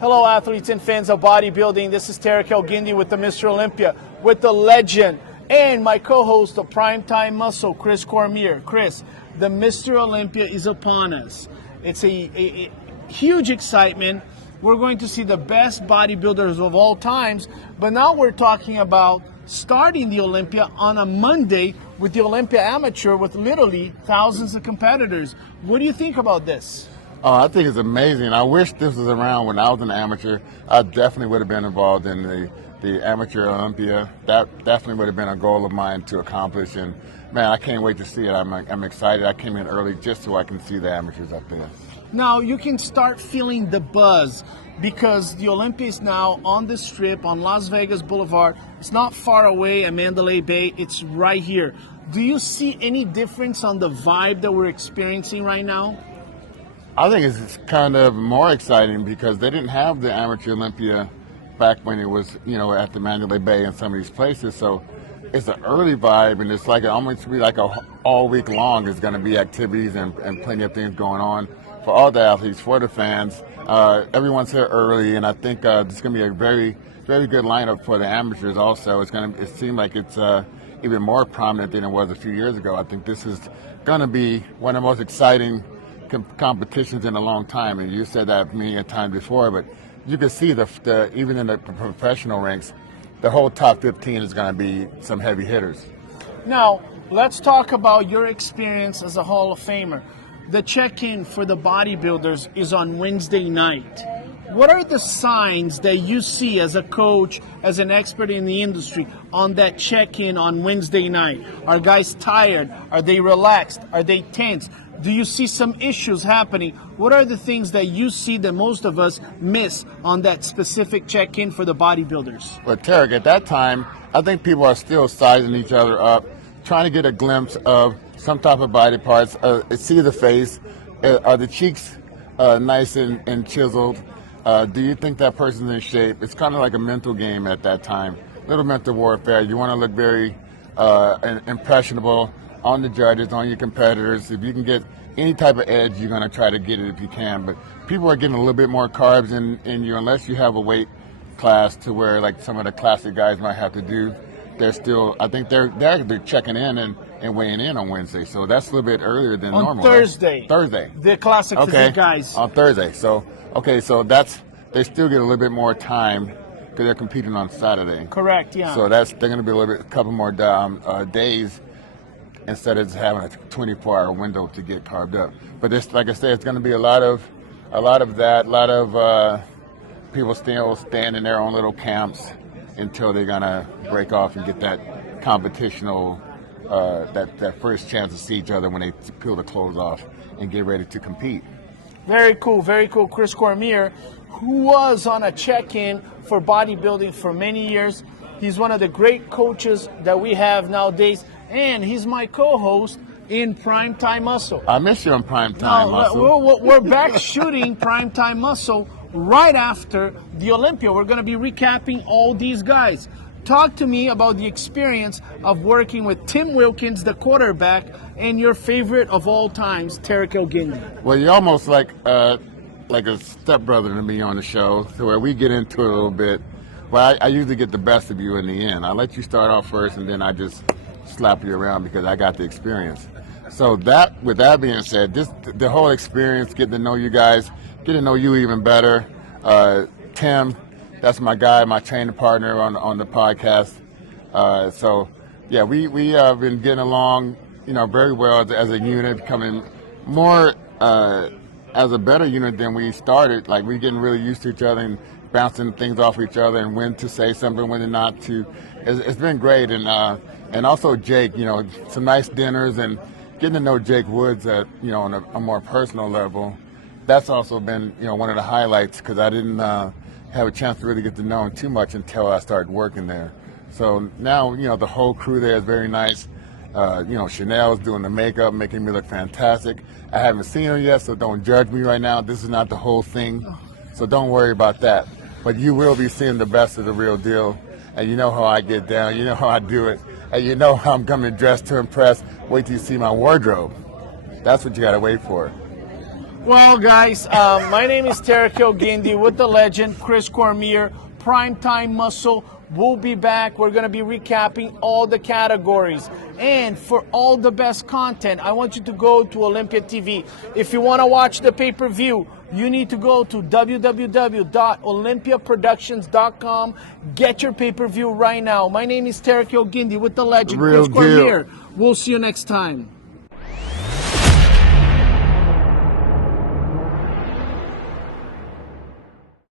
Hello, athletes and fans of bodybuilding. This is Tarek Elgindi with the Mr. Olympia, with the legend, and my co-host of Primetime Muscle, Chris Cormier. Chris, the Mr. Olympia is upon us. It's a huge excitement. We're going to see the best bodybuilders of all times, but now we're talking about starting the Olympia on a Monday with the Olympia Amateur with literally thousands of competitors. What do you think about this? Oh, I think it's amazing. I wish this was around when I was an amateur. I definitely would have been involved in the Amateur Olympia. That definitely would have been a goal of mine to accomplish. And man, I can't wait to see it. I'm excited. I came in early just so I can see the amateurs up there. Now you can start feeling the buzz because the Olympia is now on the Strip on Las Vegas Boulevard. It's not far away at Mandalay Bay. It's right here. Do you see any difference on the vibe that we're experiencing right now? I think it's kind of more exciting because they didn't have the Amateur Olympia back when it was, at the Mandalay Bay and some of these places. So it's an early vibe, and it's like almost be like all week long. There's going to be activities and plenty of things going on for all the athletes, for the fans. Everyone's here early, and I think there's going to be a very, very good lineup for the amateurs. Also, it seems like it's even more prominent than it was a few years ago. I think this is going to be one of the most exciting competitions in a long time, and you said that many times before, but you can see the even in the professional ranks, the whole top 15 is going to be some heavy hitters. Now, let's talk about your experience as a Hall of Famer. The check-in for the bodybuilders is on Wednesday night. What are the signs that you see as a coach, as an expert in the industry, on that check-in on Wednesday night? Are guys tired? Are they relaxed? Are they tense? Do you see some issues happening? What are the things that you see that most of us miss on that specific check-in for the bodybuilders? Well, Tarek, at that time, I think people are still sizing each other up, trying to get a glimpse of some type of body parts, see the face. Are the cheeks nice and chiseled? Do you think that person's in shape? It's kind of like a mental game at that time, little mental warfare. You want to look very impressionable on the judges, on your competitors. If you can get any type of edge, you're going to try to get it if you can. But people are getting a little bit more carbs in you, unless you have a weight class to where like some of the classic guys might have to do. They're still, I think they're checking in and weighing in on Wednesday. So that's a little bit earlier than normal. On Thursday. Right? Thursday. The classic physique guys. On Thursday. So they still get a little bit more time because they're competing on Saturday. Correct, yeah. So they're going to be a couple more days instead of just having a 24-hour window to get carved up. But this, like I said, it's going to be a lot of that, a lot of people still staying in their own little camps until they're going to break off and get that competitional, that first chance to see each other when they peel the clothes off and get ready to compete. Very cool, very cool. Chris Cormier, who was on a check-in for bodybuilding for many years. He's one of the great coaches that we have nowadays, and he's my co-host in Primetime Muscle. I miss you on Primetime Muscle. We're back shooting Primetime Muscle right after the Olympia. We're going to be recapping all these guys. Talk to me about the experience of working with Tim Wilkins, the quarterback, and your favorite of all times, Tarek Elgindi. Well, you're almost like a stepbrother to me on the show, so where we get into it a little bit. Well, I usually get the best of you in the end. I let you start off first, and then I just slap you around because I got the experience. So with that being said, the whole experience, getting to know you guys, getting to know you even better. Tim, that's my guy, my training partner on the podcast. So yeah, we have been getting along, very well as a unit, becoming more as a better unit than we started. Like we're getting really used to each other and bouncing things off each other and when to say something, when to not to. It's been great, and also Jake, some nice dinners and getting to know Jake Woods at on a more personal level. That's also been one of the highlights because I didn't have a chance to really get to know him too much until I started working there. So now the whole crew there is very nice. Chanel's doing the makeup, making me look fantastic. I haven't seen her yet, so don't judge me right now. This is not the whole thing, so don't worry about that. But you will be seeing the best of the real deal, and you know how I get down, you know how I do it, and you know how I'm coming dressed to impress. Wait till you see my wardrobe. That's what you got to wait for. Well, guys, my name is Terakil Gindi with the legend, Chris Cormier, Primetime Muscle. We'll be back. We're going to be recapping all the categories. And for all the best content, I want you to go to Olympia TV. If you want to watch the pay-per-view, you need to go to www.olympiaproductions.com. Get your pay-per-view right now. My name is Terakil Gindi with the legend, Real Chris deal. Cormier. We'll see you next time.